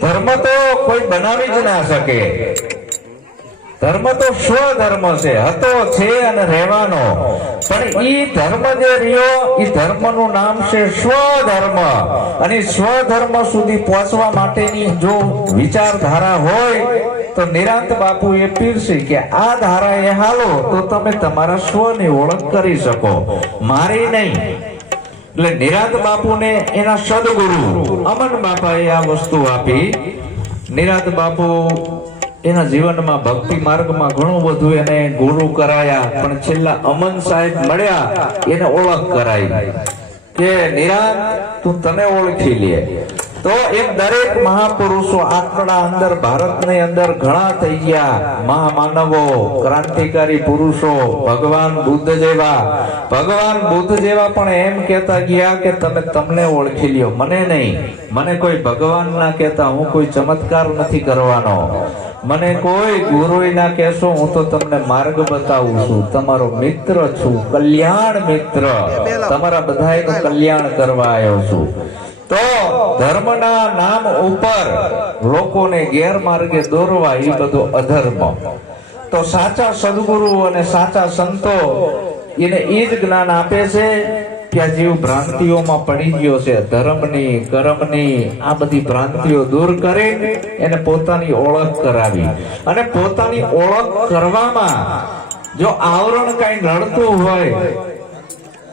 ધર્મ તો કોઈ બનાવી જ ના શકે. ધર્મ તો સ્વધર્મ છે, હતો, છે અને રહેવાનો. પણ ઈ ધર્મ જે રહ્યો, ઈ ધર્મનું નામ છે સ્વધર્મ. અને સ્વધર્મ સુધી પહોંચવા માટેની જો વિચારધારા હોય, તો નિરાંત બાપુ એ પીરસી કે આ ધારા એ હાલો, તો તમે તમારા સ્વની ઓળખ કરી શકો. મારી નહીં. એટલે નિરાંત બાપુને એના સદગુરુ અમન બાપાએ આ વસ્તુ આપી. નિરાંત બાપુ એના જીવનમાં ભક્તિ માર્ગમાં ઘણું બધું એને ગુરુ કરાયા, પણ છેલ્લા અમન સાહેબ મળ્યા, એને ઓળખ કરાઈ. કે નિરાંત, તું તને ઓળખી લે. તો એમ દરેક મહાપુરુષો આંકડા અંદર ભારતની અંદર ઘણા થઈ ગયા. મહામાનવો ક્રાંતિકારી પુરુષો ભગવાન બુદ્ધ જેવા. ભગવાન બુદ્ધ જેવા પણ એમ કહેતા ગયા કે તમે તમને ઓળખી લ્યો. મને નહીં. મને કોઈ ભગવાન ના કહેતા હું કોઈ ચમત્કાર નથી કરવાનો. મને કોઈ ગુરુ ના કહેશો હું તો તમને માર્ગ બતાવું છું. તમારો મિત્ર છું કલ્યાણ મિત્ર. તમારા બધાયનું કલ્યાણ કરવા આવ્યો છું. તો ધર્મના નામ ઉપર લોકોને ગેરમાર્ગે દોરવા એ બધું અધર્મ. તો સાચા સદગુરુ અને સાચા સંતો એને એ જ જ્ઞાન આપે છે આ જીવ ભ્રાંતિઓમાં પડી ગયો છે. ધર્મની, કર્મની આ બધી ભ્રાંતિઓ દૂર કરી એને પોતાની ઓળખ કરાવી. અને પોતાની ઓળખ કરવામાં જો આવરણ કઈ નડતું હોય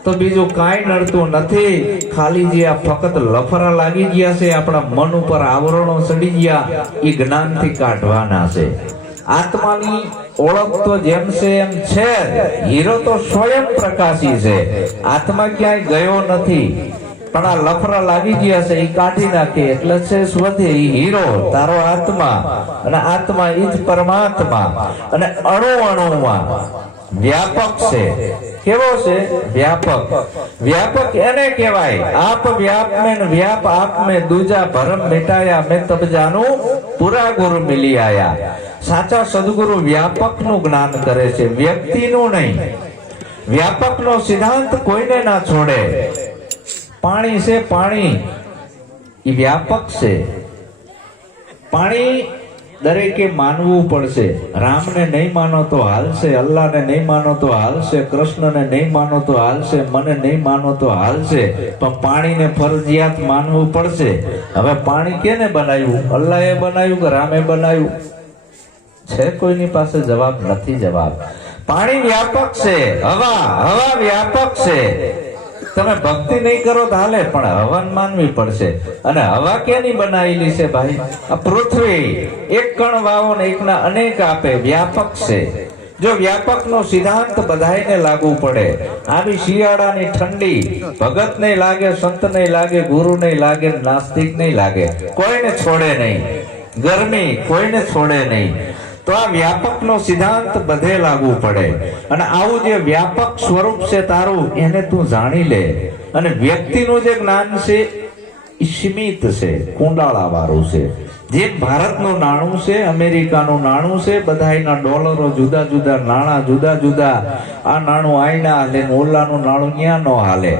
તો બીજું કાંઈ નડતું નથી. ખાલી જે આ ફક્ત લફરા લાગી ગયા છે, આપણા મન ઉપર આવરણો ચડી ગયા એ જ્ઞાનથી કાઢવાના છે. આત્માની ઓળખ તો જેમ છે એમ છે, હીરો તો સ્વયં પ્રકાશી છે. આત્મા ક્યાંય ગયો નથી. પણ આ લફરા લાગી ગયા છે એ કાઢી નાખે. એટલે છે સ્વધે હીરો, તારો આત્મા. અને આત્મા ઈ જ પરમાત્મા. અને અણુ અણુમાં વ્યાપક છે. કેવો છે? વ્યાપક. વ્યાપક એને કહેવાય. આપ વ્યાપમે વ્યાપ આપમે દૂજા ભરમ મિટાયા. મેં તબ જાનું પુરા ગુરુ મિલી આયા. સાચા સદગુરુ વ્યાપકનું જ્ઞાન કરે છે. વ્યક્તિનું નહીં. વ્યાપક નો સિદ્ધાંત કોઈને ના છોડે. પાણી છે પાણી. એ વ્યાપક છે. પાણી દરેકે માનવું પડશે. રામને નહીં માનો તો હાલશે, અલ્લાહને નહીં માનો તો હાલશે, કૃષ્ણને નહીં માનો તો હાલશે, મને નહીં માનો તો હાલશે, પણ પાણીને ફરજિયાત માનવું પડશે. હવે પાણી કેને બનાવ્યું? અલ્લાહે બનાવ્યું કે રામે બનાવ્યું? છે કોઈની પાસે જવાબ? નથી જવાબ. પાણી વ્યાપક છે, હવા હવા વ્યાપક છે. તમે ભક્તિ નહીં કરો તો હાલે, પણ હવન માનવી પડશે. અને હવા કેની બનાવેલી છે ભાઈ? આ પૃથ્વી. એક કણ વાવો ને એકના અનેક આપે. વ્યાપક છે. જો વ્યાપક નો સિદ્ધાંત બધાયને લાગુ પડે. આવી શિયાળાની ઠંડી. ભગત નહીં લાગે, સંત નહીં લાગે, ગુરુ નહીં લાગે નાસ્તિક નહીં લાગે. કોઈને છોડે નહીં. ગરમી કોઈને છોડે નહીં. તો આ વ્યાપક નો સિદ્ધાંત બધે લાગુ પડે. અને આવું જે વ્યાપક સ્વરૂપ છે તારું, એને તું જાણી લે. અને વ્યક્તિનું જે જ્ઞાન છે, એ સીમિત છે કુંડાળા વાળું છે. જેમ ભારતનું નાણું છે, અમેરિકાનું નાણું છે બધાયના ડોલરો જુદા જુદા, નાણાં જુદા જુદા. આ નાણું આઈના હાલે ઓલાનું નાણું ન્યા નો હાલે.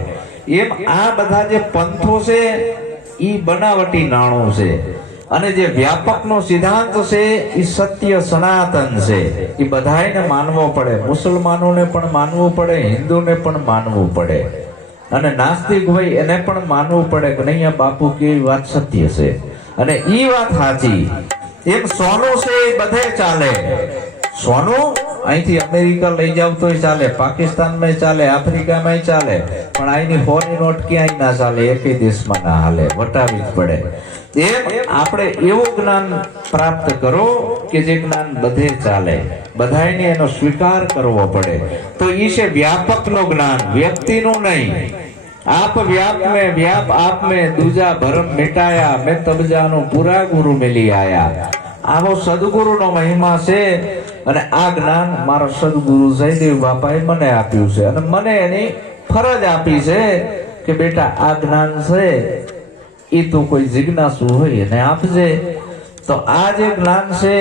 એમ આ બધા જે પંથો છે, ઈ બનાવટી નાણું છે. અને જે વ્યાપકનો સિદ્ધાંત છે, એ સત્ય સનાતન છે. એ બધાને માનવો પડે. મુસલમાનોને પણ માનવું પડે, હિન્દુને પણ માનવું પડે. અને નાસ્તિક હોય, એને પણ માનવું પડે કે નહીં બાપુ કેવી વાત સત્ય છે. અને એ વાત સાચી. એમ સોનું છે, એ બધે ચાલે. સોનું? અહીંથી અમેરિકા લઈ જાવ તોય ચાલે. પાકિસ્તાનમાં ચાલે આફ્રિકામાં ચાલે. પણ અહીંની ફોરી નોટ ક્યાંય ના ચાલે? એકેય દેશમાં ના હાલે. વટાવી જ પડે. એમ આપણે એવું જ્ઞાન પ્રાપ્ત કરો કે જે જ્ઞાન બધે ચાલે. બધાયને એનો સ્વીકાર કરવો પડે. તો ઈ છે વ્યાપકનું જ્ઞાન, વ્યક્તિનું નહીં. આપ વ્યાપ મે, વ્યાપ આપ મે, દૂજા ભરમ મિટાયા, મેં તબજાનો પૂરા ગુરુ મેલી આયા. આવો સદગુરુનો મહિમા છે અને આ જ્ઞાન મારા સદગુરુ જયદેવ બાપાએ મને આપ્યું છે. અને મને એની ફરજ આપી છે કે બેટા આ જ્ઞાન છે એ તું કોઈ જિજ્ઞાસુ હોય એને આપજે. તો આ જે જ્ઞાન છે,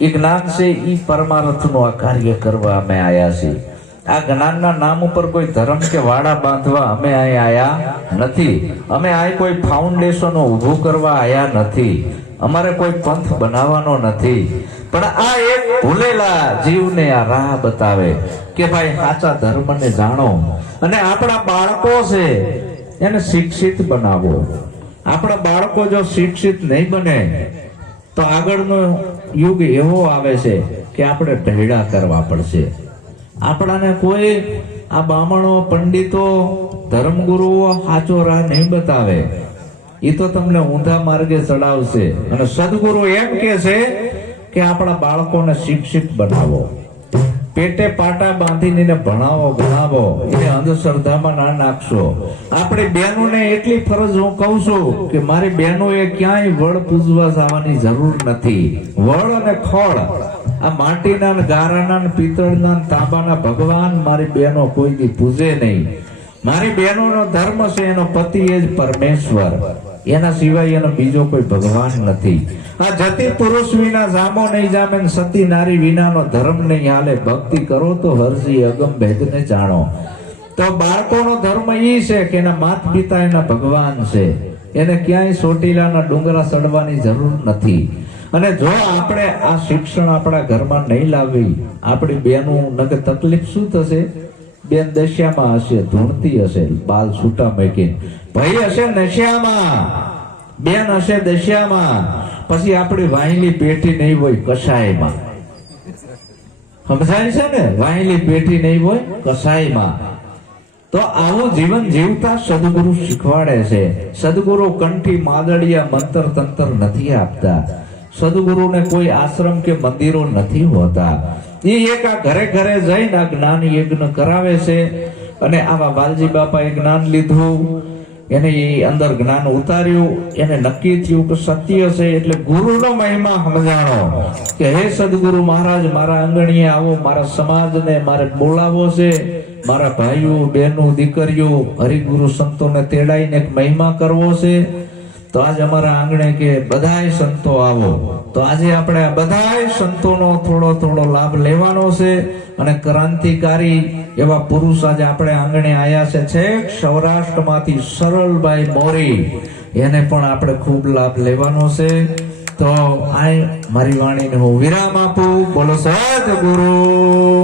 એ જ્ઞાન છે એ પરમાર્થનું આ કાર્ય કરવા અમે આવ્યા છીએ. આ જ્ઞાનના નામ ઉપર કોઈ ધર્મ કે વાડા બાંધવા અમે અહીં આયા નથી. અમે અહીં કોઈ ફાઉન્ડેશનો ઊભું કરવા આયા નથી. અમારે કોઈ પંથ બનાવવાનો નથી. પણ આ એક ભૂલેલા જીવને આ રાહ બતાવે કે ભાઈ સાચા ધર્મને જાણો. અને આપણા બાળકો છે, એને શિક્ષિત બનાવો. આપણા બાળકો જો શિક્ષિત નહીં બને, તો આગળનો યુગ એવો આવે છે કે આપણે ઢેડા કરવા પડશે. આપણાને કોઈ આ બામણો પંડિતો, ધર્મગુરુઓ સાચો રાહ નહીં બતાવે. એ તો તમને ઊંધા માર્ગે ચડાવશે. અને સદગુરુ એમ કે છે કે આપણા બાળકોને શિક્ષિત બનાવો. પેટે પાટા બાંધીને એને ભણાવો ભણાવો. એને અંધશ્રદ્ધામાં ના નાખશો. આપણે બહેનોને એટલી ફરજ હું કહું છું કે મારી બહેનોએ ક્યાંય વડ પૂજવા જવાની જરૂર નથી. વડ અને ખોળ, આ માટીના ગારાના પિત્તળના તાંબાના ભગવાન મારી બહેનો કોઈ પૂજે નહીં. મારી બહેનોનો ધર્મ છે, એનો પતિ એ જ પરમેશ્વર. એના સિવાય એનો બીજો કોઈ ભગવાન નથી. આ જતી પુરુષ વિના જામો નહીં જામે સતી નારી વિનાનો ધર્મ નહીં હાલે. ભક્તિ કરો તો હરજી, અગમ ભેદને જાણો. તો બાળકોનો ધર્મ એ છે કે એના માત પિતા એના ભગવાન છે. એને ક્યાંય ચોટીલાના ડુંગરા ચડવાની જરૂર નથી. અને જો આપણે આ શિક્ષણ આપણા ઘરમાં નહીં લાવી આપણી બેનું નકે તકલીફ શું થશે? બેન દશિયામાં હશે, ધૂણતી હશે, બાલ છૂટા મૂકી ભાઈ હશે નશિયામાં, બેન હશે દશિયામાં. પછી આપણી વાહિલી પેટી નહીં હોય કસાયમાં સમજાય છે ને? વાહિલી પેટી નહીં હોય કસાયમાં તો આવું જીવન જીવતા સદગુરુ શીખવાડે છે. સદગુરુ કંઠી માદળિયા મંતર તંતર નથી આપતા. સદગુરુને કોઈ આશ્રમ કે મંદિરો નથી હોતા. એ એક આ ઘરે ઘરે જઈને આ જ્ઞાન યજ્ઞ કરાવે છે અને આવા બાલજી બાપાએ જ્ઞાન લીધું. એને એ અંદર જ્ઞાન ઉતાર્યું. એને નક્કી થયું કે સત્ય છે એટલે ગુરુનો મહિમા સમજાણો કે હે સદગુરુ મહારાજ, મારા આંગણીએ આવો, મારા સમાજને મારે બોલાવો છે. મારા ભાઈઓ, બહેનો, દીકરીઓ, હરિગુરુ સંતોને તેડાઈને મહિમા કરવો છે. તો આજે અમારા આંગણે કે બધાય સંતો આવો. તો આજે આપણે બધાય સંતોનો થોડો થોડો લાભ લેવાનો છે અને ક્રાંતિકારી એવા પુરુષ આજે આપણે આંગણે આયા છે. છેક સૌરાષ્ટ્રમાંથી સરળભાઈ મોરી, એને પણ આપણે ખૂબ લાભ લેવાનો છે. તો આ મારી વાણીને હું વિરામ આપું. બોલો સદગુરુ.